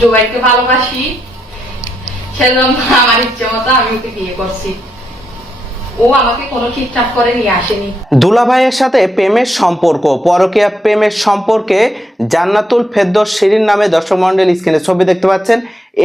জোবাইকে ভালোবাসি সেজন্য আমার ইচ্ছে মতো আমি ওকে বিয়ে করছি। ও আমাকে কোনো ঠিকঠাক করে নিয়ে আসেনি। দুলাভাইয়ের সাথে প্রেমের সম্পর্ক পরকীয়া প্রেমের সম্পর্কে জান্নাতুল ফেদ্দর শিরিন নামে দর্শক মন্ডল স্ক্রিনে ছবি দেখতে পাচ্ছেন।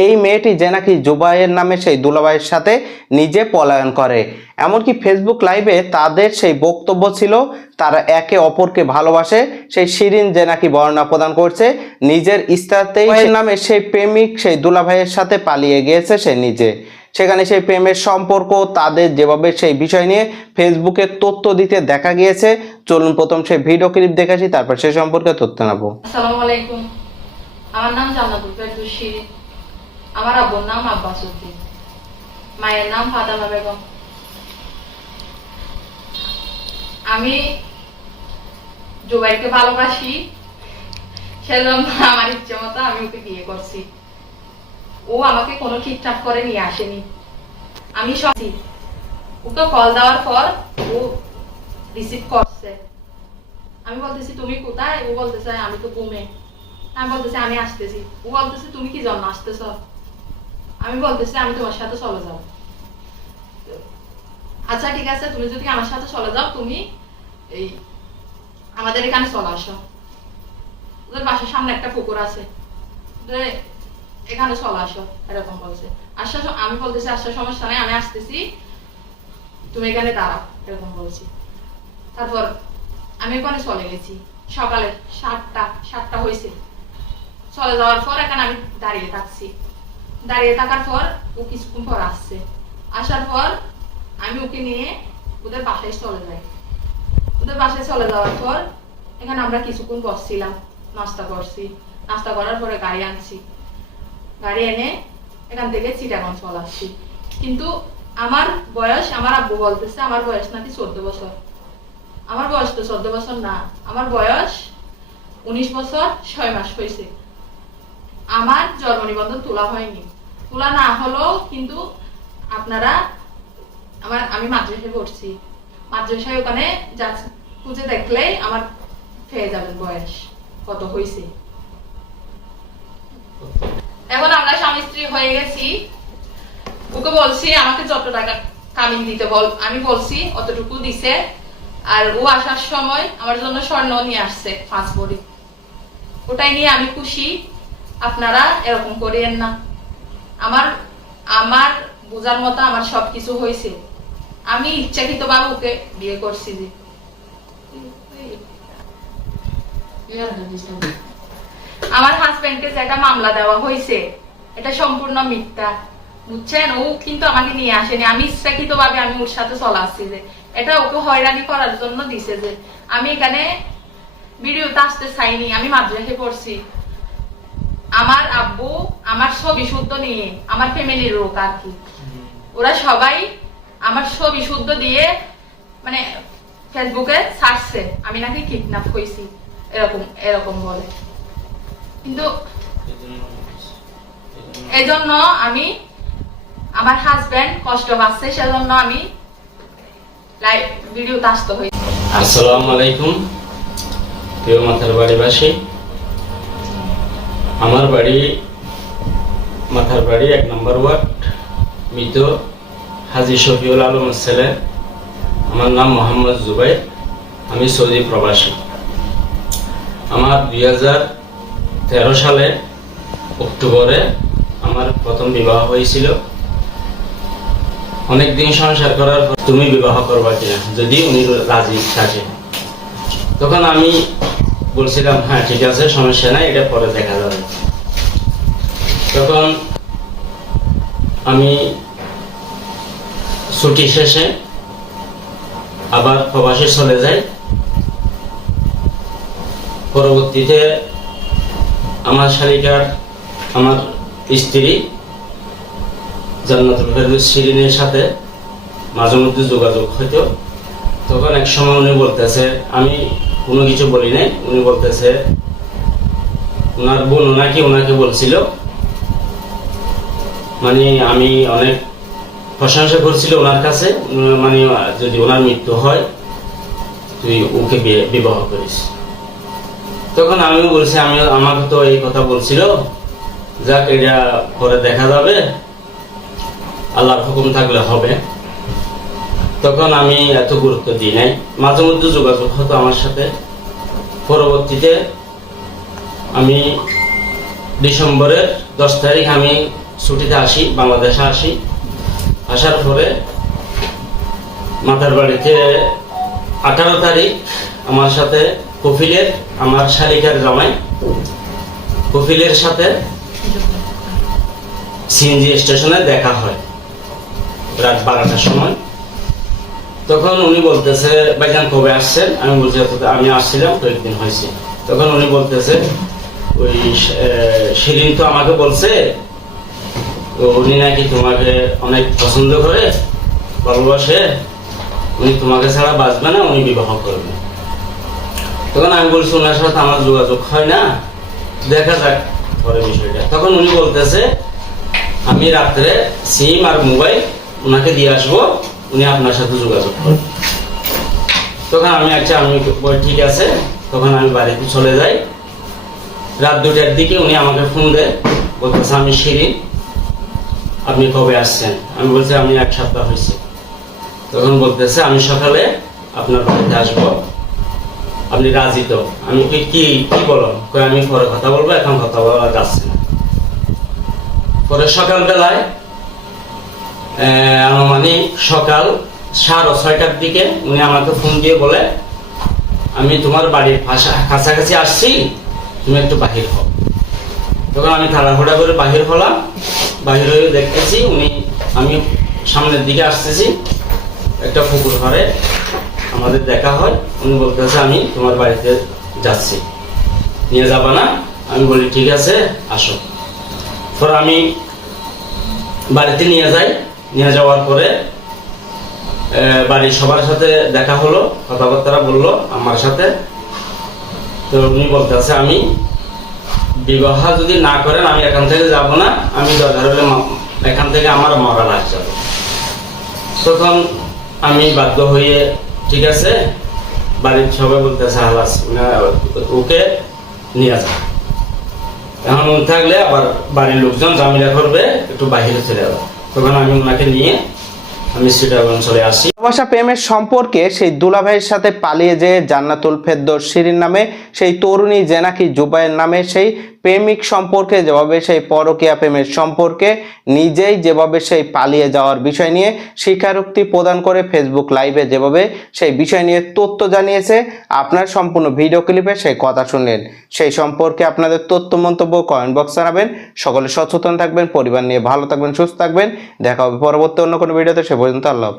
এই মেয়েটি যে নাকি জুবাইয়ের নামে সেই দুলাভাইয়ের সাথে নিজে পলায়ন করে। এমনকি ফেসবুক লাইভে তাদের সেই বক্তব্য ছিল তারা একে অপরকে ভালোবাসে সেই শিরিন যে নাকি বর্ণনা প্রদান করছে নিজের ইস্তাতেই নামে সেই প্রেমিক সেই দুলাভাইয়ের সাথে পালিয়ে গিয়েছে সে নিজে। সেখানে সেই প্রেমের সম্পর্ক, তাদের যেভাবে সেই বিষয় নিয়ে ফেসবুকে তথ্য দিতে দেখা গিয়েছে। চলুন প্রথম সেই ভিডিও ক্লিপ দেখেছি তারপর সে সম্পর্কে তথ্য নেব। আসসালামু আলাইকুম। আমার নাম জান্নাতুল ফেরদৌস আমার আব্বুর নাম আব্বাস মায়ের নাম ফাতেমা বেগম। আমি জুবাইরকে ভালোবাসি। সেজন্য আমার ইচ্ছে মতো আমি ওকে বিয়ে করছি। ও আমাকে কোনো ঠিকঠাক করে নিয়ে আসেনি। আমি সব ওকে কল দেওয়ার পর ও রিসিভ করছে। আমি বলতেছি, তুমি কোথায়? ও বলতেছে, আমি তো ঘুমে। আমি বলতেছি, আমি আসতেছি। ও বলতেছে, তুমি কি জন্য আসতেছ? আমি বলতেছি, আমি তোমার সাথে চলে যাও আচ্ছা ঠিক আছে, তুমি যদি আমার সাথে চলে যাও, তুমি এই আমাদের এখানে চলে আসো। ওদের বাসার সামনে একটা পুকুর আছে। এখানে চলে, আসো, এরকম বলছে। আসার আমি বলতেছি আসার সমস্যা নাই, আমি আসতেছি। তুমি এখানে দাঁড়াও, এরকম বলছি। তারপর আমি ওখানে চলে গেছি। সকালে সাতটা সাতটা হয়েছে। চলে যাওয়ার পর এখানে আমি দাঁড়িয়ে থাকছি। দাঁড়িয়ে থাকার পর ও কিছুক্ষণ পর আসছে। আসার পর আমি ওকে নিয়ে ওদের বাসায় চলে যাই। ওদের বাসায় চলে যাওয়ার পর এখানে আমরা কিছুক্ষণ বসছিলাম। নাস্তা করছি। নাস্তা করার পরে গাড়ি আনছি। গাড়ি এনে এখান থেকে চিটাগঞ্জ চলে আসছি। কিন্তু আমার বয়স, আমার আব্বু বলতেছে আমার বয়স নাকি চোদ্দ বছর। আমার বয়স তো চোদ্দ বছর না, আমার বয়স উনিশ বছর ছয় মাস হয়েছে। আমার জন্ম নিবন্ধন তোলা হয়নি। তোলা না হলেও কিন্তু আপনারা আমার, আমি মাদ্রাসায় পড়ছি। মাদ্রাসায় ওখানে যা খুঁজে দেখলেই আমার পেয়ে যাবেন বয়স, কত হয়েছে। এখন আমরা স্বামী স্ত্রী হয়ে গেছি ওকে বলছি আমাকে যত টাকা কামিন দিতে বল আমি বলছি অতটুকু দিছে আর ও আসার সময় আমার জন্য স্বর্ণ নিয়ে আসছে পাঁচ ভরি ওটাই নিয়ে আমি খুশি আপনারা এরকম করিয়েন না আমার আমার বোঝার মতো আমার সবকিছু হয়েছে আমি ইচ্ছাকৃত ভাবে ওকে বিয়ে করছি যে আমার হাজবেন্ডকে যেটা মামলা দেওয়া হয়েছে, এটা সম্পূর্ণ মিথ্যা। বুঝছেন? ও কিন্তু আমাকে নিয়ে আসেনি। আমি ইচ্ছাকৃত ভাবে আমি ওর সাথে চলে আসছি যে, এটা ওকে হয়রানি করার জন্য দিছে যে, আমি এখানে ভিডিওতে আসতে চাইনি, আমি মাদ্রাসে পড়ছি। আমার আব্বু আমার ছবি শুদ্ধ নিয়ে, আমার ফ্যামিলির লোক আর কি। ওরা সবাই আমার ছবি শুদ্ধ দিয়ে মানে ফেসবুকে ছাড়ছে। আমি নাকি কিডন্যাপ হয়েছি। এরকম এরকম বলে। কিন্তু এই জন্য আমি আমার হাজবেন্ড কষ্ট পাচ্ছে, সেজন্য আমি লাইভ ভিডিওতে আসতে হয়েছে। আসসালামু আলাইকুম, প্রিয় মাথার বাড়িবাসী। আমার বাড়ি, মাথার বাড়ি এক নম্বর ওয়ার্ড, মৃত হাজি শফিউল আলমের ছেলে। আমার নাম মোহাম্মদ জুবাই আমি সৌদি প্রবাসী। আমার দুই হাজার তেরো সালে অক্টোবরে আমার প্রথম বিবাহ হয়েছিল। অনেকদিন সংসার করার পর তুমি বিবাহ করবা কিনা, যদি উনি রাজি থাকে। তখন আমি বলছিলাম হ্যাঁ ঠিক আছে, সমস্যা নাই, এটা পরে দেখা যাবে। তখন আমি ছুটি শেষে আবার প্রবাসে চলে যাই। পরবর্তীতে আমার শালিকার, আমার স্ত্রী ফেরদৌস শিরিনের সাথে মাঝে মধ্যে যোগাযোগ হইতো। তখন এক সময় উনি বলতেছে, আমি কোনো কিছু বলি নাই। উনি বলতেছে, ওনার বোন ওনাকে ওনাকে বলছিল। মানে আমি অনেক প্রশংসা করছিল ওনার কাছে মানে যদি ওনার মৃত্যু হয়, তুই ওকে বিবাহ করিস। তখন আমিও বলছি আমি আমাকে তো এই কথা বলছিল, যাক, এটা পরে দেখা যাবে। আল্লাহর হুকুম থাকলে হবে। তখন আমি এত গুরুত্ব দিই নাই। মাঝে মধ্যে যোগাযোগ হতো আমার সাথে। পরবর্তীতে আমি ডিসেম্বরের দশ তারিখ আমি ছুটিতে আসি, বাংলাদেশে আসি। আসার পরে মাতার বাড়িতে আঠারো তারিখ আমার সাথে কফিলের আমার শালিকার জামাই, কফিলের সাথে সিএনজি স্টেশনে দেখা হয় রাত বারোটার সময়। তখন উনি বলতেছে ভাইজান কবে আসছেন? আমি বলছি আমি আসছিলাম কয়েকদিন হয়েছে। তখন উনি বলতেছে, ওই শিরিন তো আমাকে বলছে উনি নাকি তোমাকে অনেক পছন্দ করে, ভালোবাসে। উনি তোমাকে ছাড়া বাঁচবে না, উনি বিবাহ করবে। তখন আমি বলছি সাথে আমার যোগাযোগ হয় না। দেখা যাক, পরে বিষয়টা। তখন উনি বলতেছে, আমি রাত্রে সিম আর মোবাইল ওনাকে দিয়ে আসব, উনি আপনার সাথে যোগাযোগ করবেন তখন আমি আচ্ছা আমি ঠিক আছে। তখন আমি বাড়িতে চলে যাই। রাত দুটার দিকে উনি আমাকে ফোন দেয়, বলতেছে, আমি শিরিন, আপনি কবে আসছেন? আমি বলছি, আমি এক সপ্তাহ হয়েছে। তখন বলতেছে, আমি সকালে আপনার বাড়িতে আসব। আপনি রাজি তো? আমি কি কি কি বলো? আমি পরে কথা বলব, এখন কথা বলা যাচ্ছে না। পরে সকালবেলায় আনুমানিক সকাল সাড়ে ছয়টার দিকে উনি আমাকে ফোন দিয়ে বলে, আমি তোমার বাড়ির কাছাকাছি আসছি, তুমি একটু বাহির হও। তখন আমি তাড়াহুড়া করে বাহির হলাম। বাহির হয়ে দেখতেছি উনি, আমি সামনের দিকে আসতেছি, একটা পুকুর ঘরে। আমাদের দেখা হয়। উনি বলতেছে, আমি তোমার বাড়িতে যাচ্ছি। নিয়ে যাবা না? আমি বলি, ঠিক আছে, আসো। পর আমি বাড়িতে নিয়ে যাই। নিয়ে যাওয়ার পরে বাড়ির সবার সাথে দেখা হলো, কথাবার্তা বলল আমার সাথে। তো উনি বলতেছে, আমি বিবাহ যদি না করেন, আমি এখান থেকে যাব না। আমি দরকার হলে এখান থেকে আমার মরা লাশ যাবে। তখন আমি বাধ্য হয়ে ঠিক আছে? বাড়ির সবাই বলতেছে হালাস ওকে নিয়ে যা। এখন থাকলে আবার বাড়ির লোকজন জামিলা করবে, একটু বাহিরে চলে যাব। তখন আমি ওনাকে নিয়ে আমি সিটাগঞ্জ চলে আসি। ভালোবাসা প্রেমের সম্পর্কে সেই দুলাভাইয়ের সাথে পালিয়ে যে জান্নাতুল ফেদ্দর শিরিন নামে, সেই তরুণী যে নাকি জুবাইয়ের নামে, সেই প্রেমিক সম্পর্কে, যেভাবে সেই পরকীয়া প্রেমের সম্পর্কে নিজেই যেভাবে সেই পালিয়ে যাওয়ার বিষয় নিয়ে স্বীকারোক্তি প্রদান করে ফেসবুক লাইভে যেভাবে সেই বিষয় নিয়ে তথ্য জানিয়েছে। আপনার সম্পূর্ণ ভিডিও ক্লিপে সেই কথা শুনলেন। সেই সম্পর্কে আপনাদের তথ্য মন্তব্য কমেন্ট বক্স জানাবেন। সকলে সচেতন থাকবেন, পরিবার নিয়ে ভালো থাকবেন, সুস্থ থাকবেন। দেখা হবে পরবর্তী অন্য কোনো ভিডিওতে, সে পর্যন্ত আল্লাহ